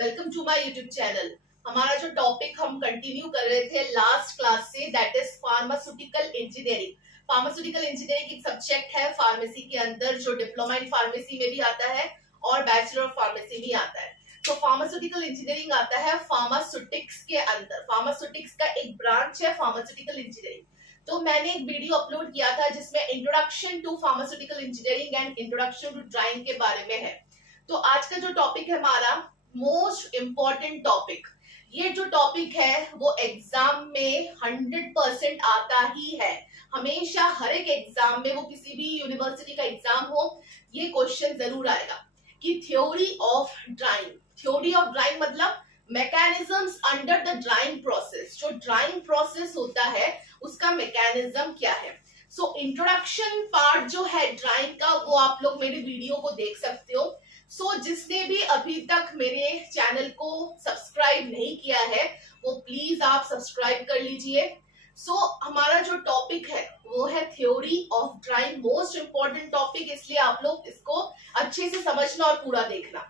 Welcome to my YouTube channel. हमारा जो topic हम कंटिन्यू कर रहे थे लास्ट क्लास से, that is pharmaceutical engineering. Pharmaceutical engineering एक सब्जेक्ट है फार्मेसी के अंदर जो डिप्लोमा इन फार्मेसी में भी आता है और बैचलर ऑफ फार्मेसी भी आता है। तो फार्मास्यूटिकल इंजीनियरिंग आता है फार्मास्यूटिक्स के अंदर। फार्मास्यूटिक्स का एक ब्रांच है फार्मास्यूटिकल इंजीनियरिंग। तो मैंने एक वीडियो अपलोड किया था जिसमें introduction to pharmaceutical engineering and introduction to drying के बारे में है। तो आज का जो टॉपिक है हमारा मोस्ट इम्पॉर्टेंट टॉपिक, ये जो टॉपिक है वो एग्जाम में 100% आता ही है। हमेशा हर एक एग्जाम में, वो किसी भी यूनिवर्सिटी का एग्जाम हो, ये क्वेश्चन जरूर आएगा कि theory of drying. Theory of drying मतलब mechanisms under the drying process. जो ड्राइंग प्रोसेस होता है उसका मैकेनिज्म क्या है। सो इंट्रोडक्शन पार्ट जो है ड्राइंग का, वो आप लोग मेरे वीडियो को देख सकते हो। जिसने भी अभी तक मेरे चैनल को सब्सक्राइब नहीं किया है वो प्लीज आप सब्सक्राइब कर लीजिए। हमारा जो टॉपिक है वो है theory of drawing. Most important topic, इसलिए आप लोग इसको अच्छे से समझना और पूरा देखना।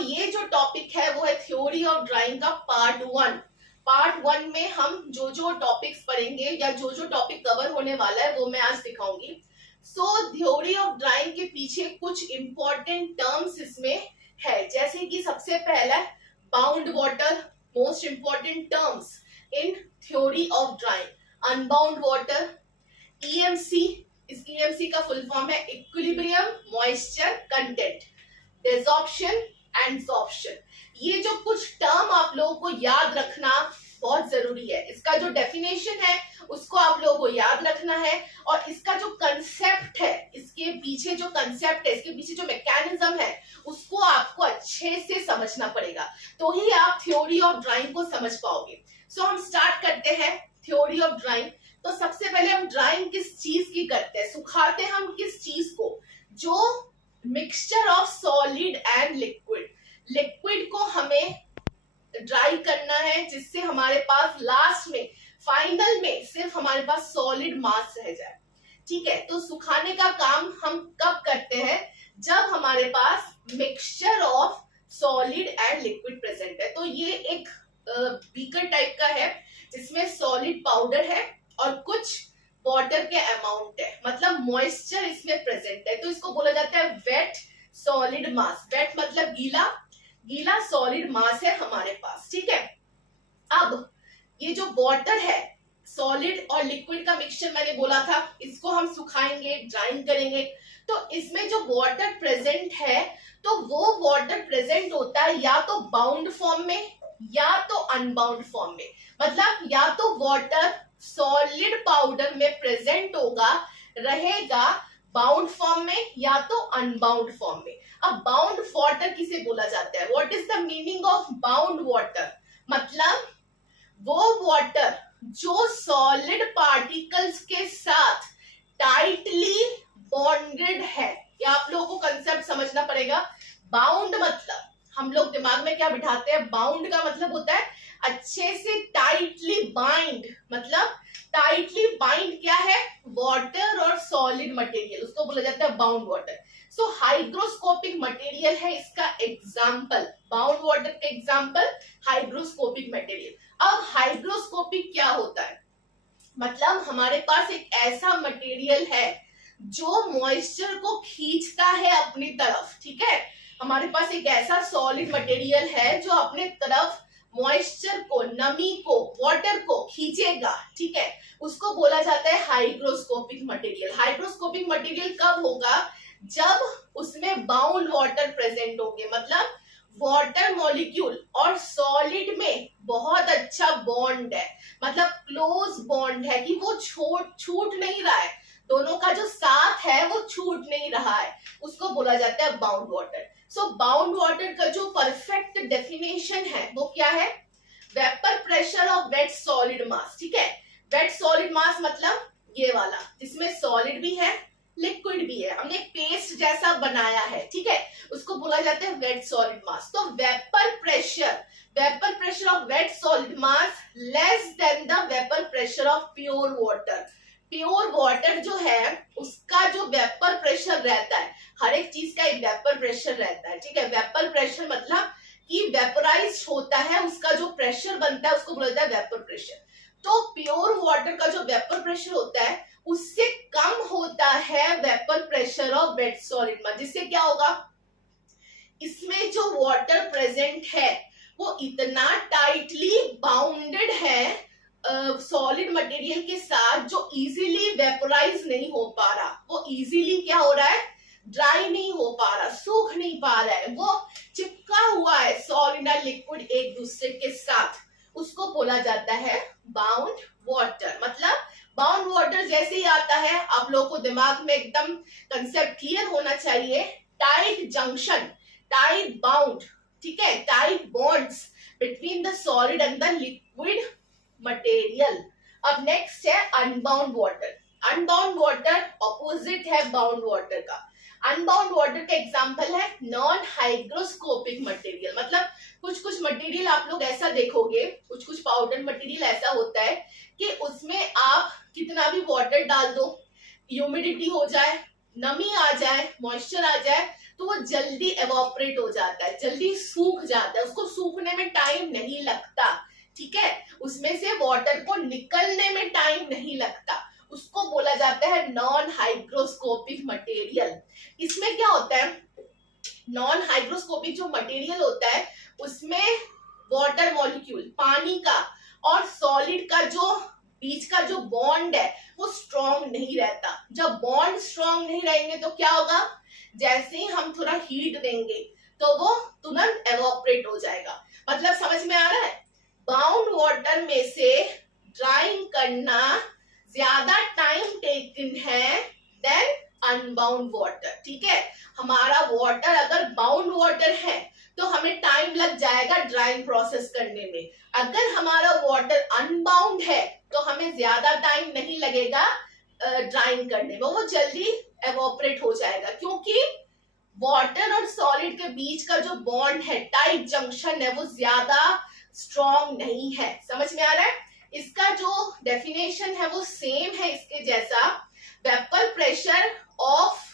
ये जो टॉपिक है वो है थ्योरी ऑफ ड्राइंग का पार्ट 1। पार्ट 1 में हम जो जो टॉपिक्स पढ़ेंगे या जो जो टॉपिक कवर होने वाला है वो मैं आज दिखाऊंगी। थ्योरी ऑफ ड्राइंग के पीछे कुछ इंपॉर्टेंट टर्म्स इसमें है, जैसे कि सबसे पहला bound water, most important terms in theory of drawing. Unbound water, EMC, इस ईएमसी का फुल फॉर्म है equilibrium moisture content, desorption and sorption. ये जो कुछ टर्म आप लोगों को याद रखना बहुत जरूरी है। इसका जो डेफिनेशन है उसको आप लोगों को याद रखना है, और इसका जो कंसेप्ट है, इसके पीछे जो कंसेप्ट है, इसके पीछे जो मैकेनिज्म है, उसको आपको अच्छे से समझना पड़ेगा, तो ही आप थ्योरी ऑफ ड्राइंग को समझ पाओगे। हम स्टार्ट करते हैं थ्योरी ऑफ ड्राइंग। तो सबसे पहले हम ड्राइंग किस चीज की करते हैं, सुखाते हैं हम किस चीज को, जो mixture of solid and liquid. Liquid को हमें ड्राई करना है जिससे हमारे पास लास्ट में, फाइनल में सिर्फ हमारे पास सॉलिड मास रह जाए। ठीक है, तो सुखाने का काम हम कब करते हैं, जब हमारे पास mixture of solid and liquid present है। तो ये एक बीकर टाइप का है जिसमें सॉलिड पाउडर है और कुछ वाटर के अमाउंट है, मतलब मॉइस्चर इसमें प्रेजेंट है। तो इसको बोला जाता है वेट सॉलिड मास। वेट मतलब गीला, गीला सॉलिड मास है हमारे पास। ठीक है, अब ये जो वाटर है, सॉलिड और लिक्विड का मिक्सचर मैंने बोला था, इसको हम सुखाएंगे, ड्राइंग करेंगे। तो इसमें जो वाटर प्रेजेंट है, तो वो वाटर प्रेजेंट होता है या तो बाउंड फॉर्म में या तो अनबाउंड फॉर्म में। मतलब या तो वाटर सॉलिड पाउडर में प्रेजेंट होगा, रहेगा बाउंड फॉर्म में, या तो अनबाउंड फॉर्म में। अब बाउंड वाटर किसे बोला जाता है, what is the meaning of bound water? मतलब वो वाटर जो सॉलिड पार्टिकल्स के साथ टाइटली बॉन्डेड है। ये आप लोगों को कंसेप्ट समझना पड़ेगा। बाउंड मतलब हम लोग दिमाग में क्या बिठाते हैं, बाउंड का मतलब होता है अच्छे से टाइटली बाइंड। मतलब टाइटली बाइंड क्या है, वाटर और सॉलिड मटेरियल, उसको बोला जाता है बाउंड वाटर। हाइग्रोस्कोपिक मटेरियल है इसका एग्जाम्पल, बाउंड वाटर का एग्जाम्पल हाइग्रोस्कोपिक मटेरियल। अब हाइग्रोस्कोपिक क्या होता है, मतलब हमारे पास एक ऐसा मटेरियल है जो मॉइस्चर को खींचता है अपनी तरफ। ठीक है, हमारे पास एक ऐसा सॉलिड मटेरियल है जो अपने तरफ मॉइस्चर को, नमी को, वाटर को खींचेगा। ठीक है, उसको बोला जाता है हाइग्रोस्कोपिक मटेरियल। हाइग्रोस्कोपिक मटेरियल कब होगा, जब उसमें बाउंड वाटर प्रेजेंट होंगे, मतलब वाटर मॉलिक्यूल और सॉलिड में बहुत अच्छा बॉन्ड है, मतलब क्लोज बॉन्ड है कि वो छूट नहीं रहा है, दोनों का जो साथ है वो छूट नहीं रहा है, उसको बोला जाता है बाउंड वाटर। बाउंड वाटर का जो परफेक्ट डेफिनेशन है वो क्या है, vapour pressure of wet solid mass. ठीक है, वेट सॉलिड मास मतलब ये वाला जिसमें सॉलिड भी है, लिक्विड भी है, हमने पेस्ट जैसा बनाया है। ठीक है, उसको बोला जाता है वेट सॉलिड मास। तो vapour pressure of wet solid mass less than the vapour pressure of pure water. Pure water जो है उसका जो वेपर प्रेशर रहता है, हर एक चीज का एक वेपर प्रेशर रहता है। ठीक है, वेपर प्रेशर मतलब कि वेपराइज होता है, उसका जो प्रेशर बनता है उसको बोला जाता है वेपर प्रेशर। तो प्योर वाटर का जो वेपर प्रेशर होता है उससे कम होता है vapour pressure of wet solid में, जिससे क्या होगा, इसमें जो वाटर प्रेजेंट है वो इतना टाइटली बाउंडेड है सॉलिड मटेरियल के साथ, जो इजीली वेपोराइज नहीं हो पा रहा, वो इजीली क्या हो रहा है, ड्राई नहीं हो पा रहा, सूख नहीं पा रहा है, वो चिपका हुआ है सॉलिड और लिक्विड एक दूसरे के साथ, उसको बोला जाता है बाउंड वाटर। मतलब बाउंड वाटर जैसे ही आता है आप लोगों को दिमाग में एकदम कंसेप्ट क्लियर होना चाहिए, टाइट जंक्शन, टाइट बाउंड, ठीक है, tight bonds between the solid and the liquid material. अब नेक्स्ट है unbound water. Unbound water opposite है बाउंड वाटर का। अनबाउंड वाटर का एग्जांपल है नॉन हाइग्रोस्कोपिक मटेरियल। मतलब कुछ कुछ मटेरियल आप लोग ऐसा देखोगे, कुछ कुछ पाउडर मटेरियल ऐसा होता है कि उसमें आप कितना भी वाटर डाल दो, ह्यूमिडिटी हो जाए, नमी आ जाए, मॉइस्चर आ जाए, तो वो जल्दी एवोपरेट हो जाता है, जल्दी सूख जाता है, उसको सूखने में टाइम नहीं लगता, ठीक है, उसमें से वाटर को निकलने में टाइम नहीं लगता, उसको बोला जाता है नॉन हाइग्रोस्कोपिक मटेरियल। इसमें क्या होता है, नॉन हाइग्रोस्कोपिक जो मटेरियल होता है उसमें वाटर मॉलिक्यूल, पानी का और सॉलिड का जो बीच का जो बॉन्ड है वो स्ट्रॉन्ग नहीं रहता। जब बॉन्ड स्ट्रॉन्ग नहीं रहेंगे तो क्या होगा, जैसे ही हम थोड़ा हीट देंगे तो वो तुरंत एवोपरेट हो जाएगा। मतलब समझ में आ रहा है, बाउंड वाटर में से ड्राइंग करना ज्यादा टाइम टेकन है देन अनबाउंड वाटर, ठीक है। हमारा वाटर अगर बाउंड वाटर है तो हमें टाइम लग जाएगा ड्राइंग प्रोसेस करने में, अगर हमारा वाटर अनबाउंड है तो हमें ज्यादा टाइम नहीं लगेगा ड्राइंग करने में, वो जल्दी एवोपरेट हो जाएगा, क्योंकि वाटर और सॉलिड के बीच का जो बॉन्ड है, टाइट जंक्शन है, वो ज्यादा स्ट्रॉन्ग नहीं है। समझ में आ रहा है, इसका जो डेफिनेशन है वो सेम है इसके जैसा, vapour pressure of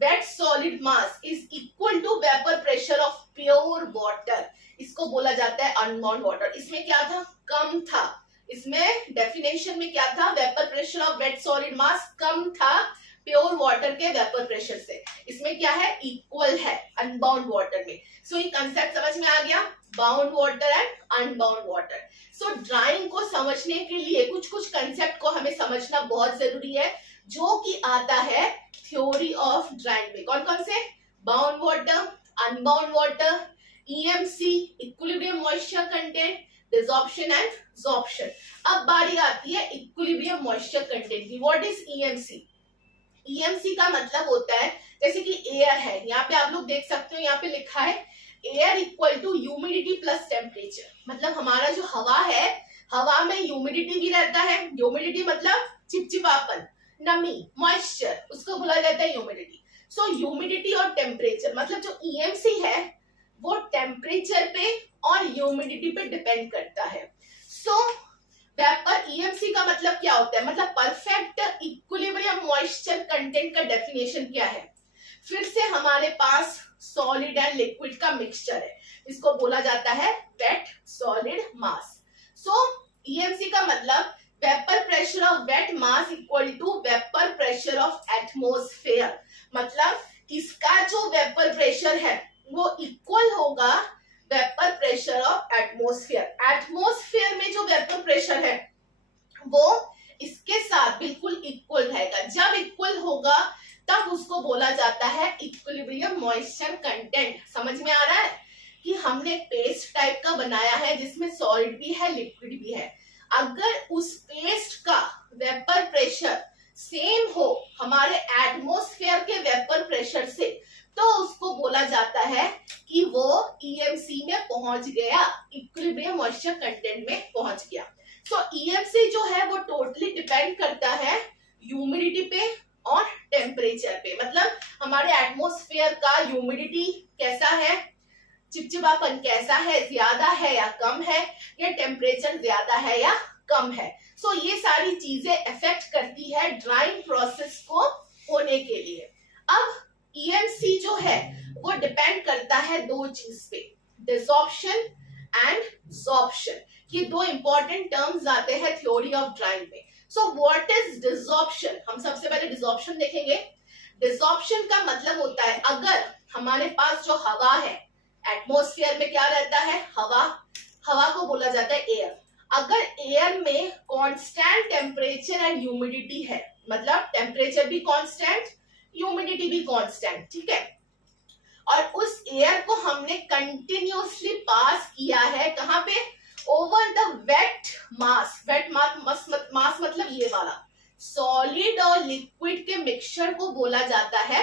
wet solid mass is equal to vapour pressure of pure water, इसको बोला जाता है अनबाउंड वाटर। इसमें क्या था, कम था, इसमें डेफिनेशन में क्या था, vapour pressure of wet solid mass कम था प्योर वाटर के वेपर प्रेशर से, इसमें क्या है, इक्वल है अनबाउंड वाटर में। सो ये कंसेप्ट समझ में आ गया, bound water and unbound water. So drawing को समझने के लिए कुछ कुछ कंसेप्ट को हमें समझना बहुत जरूरी है, जो कि आता है थ्योरी ऑफ ड्राइंग में। कौन कौन से, bound water, unbound water, EMC equilibrium moisture content, desorption and sorption. अब बारी आती है इक्विलिब्रियम मॉइस्चर कंटेंट की। What is EMC? ईएमसी का मतलब होता है, जैसे कि एयर है, यहाँ पे आप लोग देख सकते हो, यहाँ पे लिखा है air equal to humidity plus temperature. मतलब हमारा जो हवा है, हवा में ह्यूमिडिटी भी रहता है, ह्यूमिडिटी मतलब चिपचिपापन, नमी, मॉइस्चर, उसको बोला जाता है ह्यूमिडिटी। सो ह्यूमिडिटी और टेम्परेचर, मतलब जो ईएमसी है वो टेम्परेचर पे और ह्यूमिडिटी पे डिपेंड करता है। सो वेपर ईएमसी का मतलब क्या होता है, मतलब परफेक्ट इक्विलिब्रियम मॉइस्चर कंटेंट का डेफिनेशन क्या है, फिर से हमारे पास सॉलिड एंड लिक्विड का मिक्सचर है, इसको बोला जाता है wet solid mass. So EMC का मतलब vapour pressure of wet mass equal to vapour pressure of atmosphere. मतलब इसका जो वेपर प्रेशर है वो इक्वल होगा vapour pressure of atmosphere. Atmosphere में जो वेपर प्रेशर है वो इसके साथ बिल्कुल इक्वल रहेगा। जब इक्वल होगा तब उसको बोला जाता है इक्विलिब्रियम मॉइस्चर कंटेंट। समझ में आ रहा है कि हमने पेस्ट टाइप का बनाया है जिसमें सॉलिड भी है, लिक्विड भी है। अगर उस पेस्ट का वेपर प्रेशर सेम हो हमारे एटमॉस्फेयर के वेपर प्रेशर से, तो उसको बोला जाता है कि वो ईएमसी में पहुंच गया, इक्विलिब्रियम मॉइस्चर कंटेंट में पहुंच गया। सो ईएमसी जो है वो टोटली डिपेंड करता है ह्यूमिडिटी पे और टेम्परेचर पे। मतलब हमारे एटमॉस्फेयर का ह्यूमिडिटी कैसा है, चिपचिपापन कैसा है, ज्यादा है या कम है, या टेम्परेचर ज्यादा है या कम है। सो ये सारी चीजें इफेक्ट करती है ड्राइंग प्रोसेस को होने के लिए। अब ईएमसी जो है वो डिपेंड करता है दो चीज पे, डिसॉर्प्शन एंड सॉर्प्शन, ये दो इंपॉर्टेंट टर्म्स आते हैं थ्योरी ऑफ ड्राइंग में। So what is desorption? हम सबसे पहले डिसॉर्प्शन देखेंगे। डिसॉर्प्शन का मतलब होता है अगर हमारे पास जो हवा है, एटमॉस्फेयर में क्या रहता है, हवा, हवा को बोला जाता है एयर। अगर एयर में कांस्टेंट टेम्परेचर एंड ह्यूमिडिटी है, मतलब टेम्परेचर भी कांस्टेंट, ह्यूमिडिटी भी कांस्टेंट, ठीक है, और उस एयर को हमने कंटिन्यूअसली पास किया है कहां पे, over the wet mass. Weight mass मतलब ये वाला, सॉलिड और लिक्विड के मिक्सचर को बोला जाता है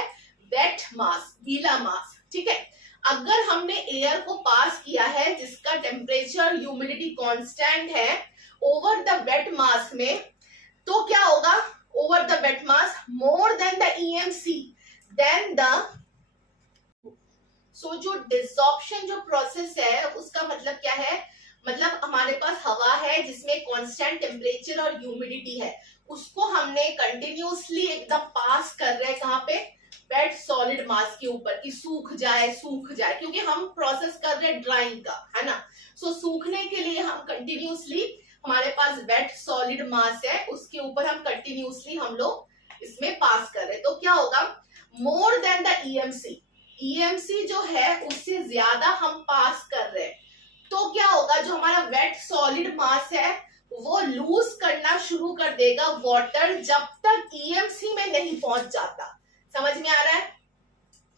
वेट मास, गीला मास, ठीक है। अगर हमने एयर को पास किया है जिसका टेम्परेचर ह्यूमिडिटी कांस्टेंट है ओवर द वेट मास में, तो क्या होगा, over the wet mass more than the EMC, then the, so जो डिसॉर्प्शन जो प्रोसेस है उसका मतलब क्या है, मतलब हमारे पास हवा है जिसमें कांस्टेंट टेम्परेचर और ह्यूमिडिटी है, उसको हमने कंटिन्यूअसली एकदम पास कर रहे हैं कहां पे, वेट सॉलिड मास के ऊपर, कि सूख जाए, क्योंकि हम प्रोसेस कर रहे हैं ड्राइंग का, है ना। सो सूखने के लिए हम कंटिन्यूअसली, हमारे पास वेट सॉलिड मास है उसके ऊपर हम कंटिन्यूअसली हम लोग इसमें पास कर रहे हैं, तो क्या होगा, मोर देन द ईएमसी, ईएमसी जो है उससे ज्यादा हम पास कर रहे हैं, तो क्या होगा, जो हमारा वेट सॉलिड मास है वो लूज करना शुरू कर देगा वाटर, जब तक ईएमसी में नहीं पहुंच जाता। समझ में आ रहा है?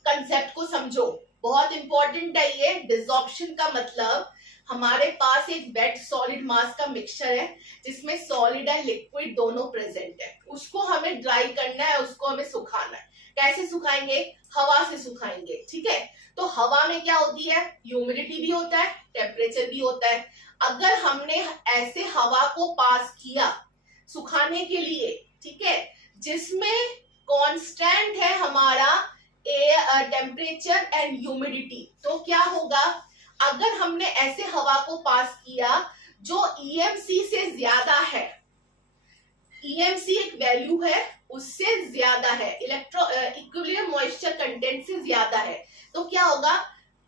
कंसेप्ट को समझो, बहुत इंपॉर्टेंट है ये। डिसॉर्प्शन का मतलब हमारे पास एक वेट सॉलिड मास का मिक्सचर है जिसमें सॉलिड एंड लिक्विड दोनों प्रेजेंट है, उसको हमें ड्राई करना है, उसको हमें सुखाना है। कैसे सुखाएंगे, हवा से सुखाएंगे, ठीक है। तो हवा में क्या होती है, ह्यूमिडिटी भी होता है, टेम्परेचर भी होता है। अगर हमने ऐसे हवा को पास किया सुखाने के लिए, ठीक है, जिसमें कांस्टेंट है हमारा टेम्परेचर एंड ह्यूमिडिटी, तो क्या होगा, अगर हमने ऐसे हवा को पास किया जो ईएमसी से ज्यादा है, ईएमसी एक वैल्यू है उससे ज्यादा है, इक्विलिब्रियम मॉइस्चर कंटेंट से ज्यादा है, तो क्या होगा,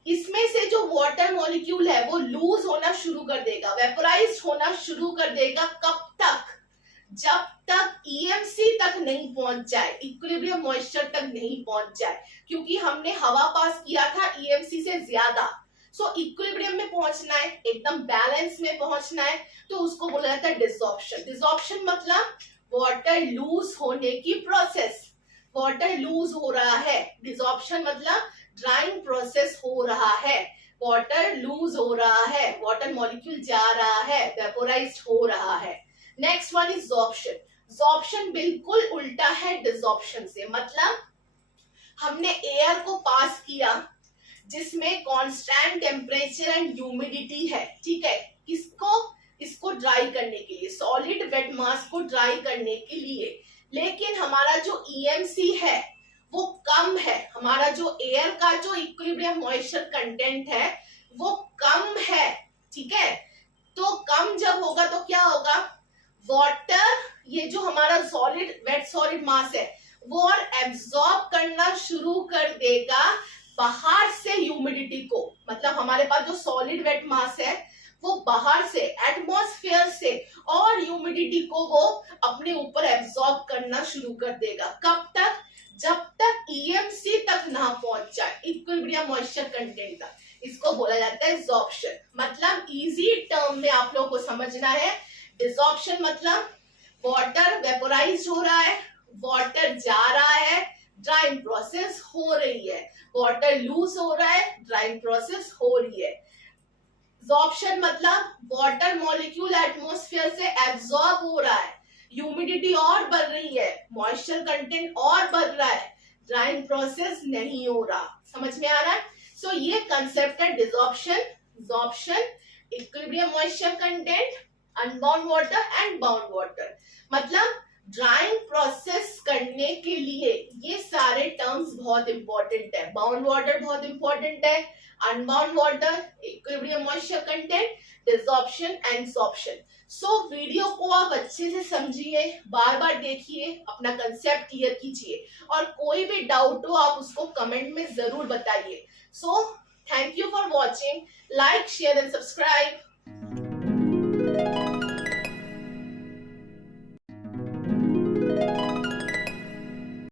इसमें से जो वाटर मॉलिक्यूल है वो लूज होना शुरू कर देगा, वेपोराइज होना शुरू कर देगा। कब तक, जब तक ईएमसी तक नहीं पहुंच जाए, इक्विलिब्रियम मॉइस्चर तक नहीं पहुंच जाए, क्योंकि हमने हवा पास किया था ईएमसी से ज्यादा। सो इक्विलिब्रियम में पहुंचना है, एकदम बैलेंस में पहुंचना है, तो उसको बोला जाता है डिसॉर्प्शन। डिसॉर्प्शन मतलब वाटर लूज होने की प्रोसेस, वाटर लूज हो रहा है। डिसॉर्प्शन मतलब ड्राइंग प्रोसेस हो रहा है, वाटर लूज हो रहा है, वाटर मॉलिक्यूल जा रहा है, वेपोराइज्ड हो रहा है। Next one is sorption. Sorption बिल्कुल उल्टा है डिसॉर्प्शन से, मतलब हमने एयर को पास किया जिसमें कांस्टेंट टेम्परेचर एंड ह्यूमिडिटी है, ठीक है, इसको ड्राई करने के लिए, सॉलिड वेट मास को ड्राई करने के लिए, लेकिन हमारा जो ईएमसी है वो कम है, हमारा जो एयर का जो इक्विलिब्रियम मॉइस्चर कंटेंट है वो कम है, ठीक है। तो कम जब होगा तो क्या होगा, वाटर, ये जो हमारा सॉलिड वेट सॉलिड मास है वो और एब्सॉर्ब करना शुरू कर देगा बाहर से ह्यूमिडिटी को, मतलब हमारे पास जो सॉलिड वेट मास है वो बाहर से, एटमॉस्फेयर से और ह्यूमिडिटी को वो अपने ऊपर एब्सॉर्ब करना शुरू कर देगा। कब तक, जब तक ईएमसी तक ना पहुंच जाए, इक्विलिब्रियम मॉइस्चर कंटेंट तक। इसको बोला जाता है ज़ॉर्प्शन। मतलब इजी टर्म में आप लोगों को समझना है, डिसॉर्प्शन मतलब वाटर वेपोराइज हो रहा है, वाटर जा रहा है, ड्राइंग प्रोसेस हो रही है, वाटर लूज हो रहा है, ड्राइंग प्रोसेस हो रही है। ज़ॉर्प्शन मतलब वाटर मॉलिक्यूल एटमॉस्फेयर से एब्सॉर्ब हो रहा है, ह्यूमिडिटी और बढ़ रही है, मॉइस्चर कंटेंट और बढ़ रहा है, ड्राइंग प्रोसेस नहीं हो रहा। समझ में आ रहा है? सो ये कंसेप्ट है desorption, sorption, equilibrium moisture content, unbound water and bound water. मतलब ड्राइंग प्रोसेस करने के लिए ये सारे टर्म्स बहुत इंपॉर्टेंट है। बाउंड वाटर बहुत इंपॉर्टेंट है, unbound water, equilibrium moisture content, desorption and sorption. So video को आप अच्छे से समझिए, बार बार देखिए, अपना कंसेप्ट क्लियर कीजिए, और कोई भी डाउट हो आप उसको कमेंट में जरूर बताइए। So thank you for watching. Like, share and subscribe.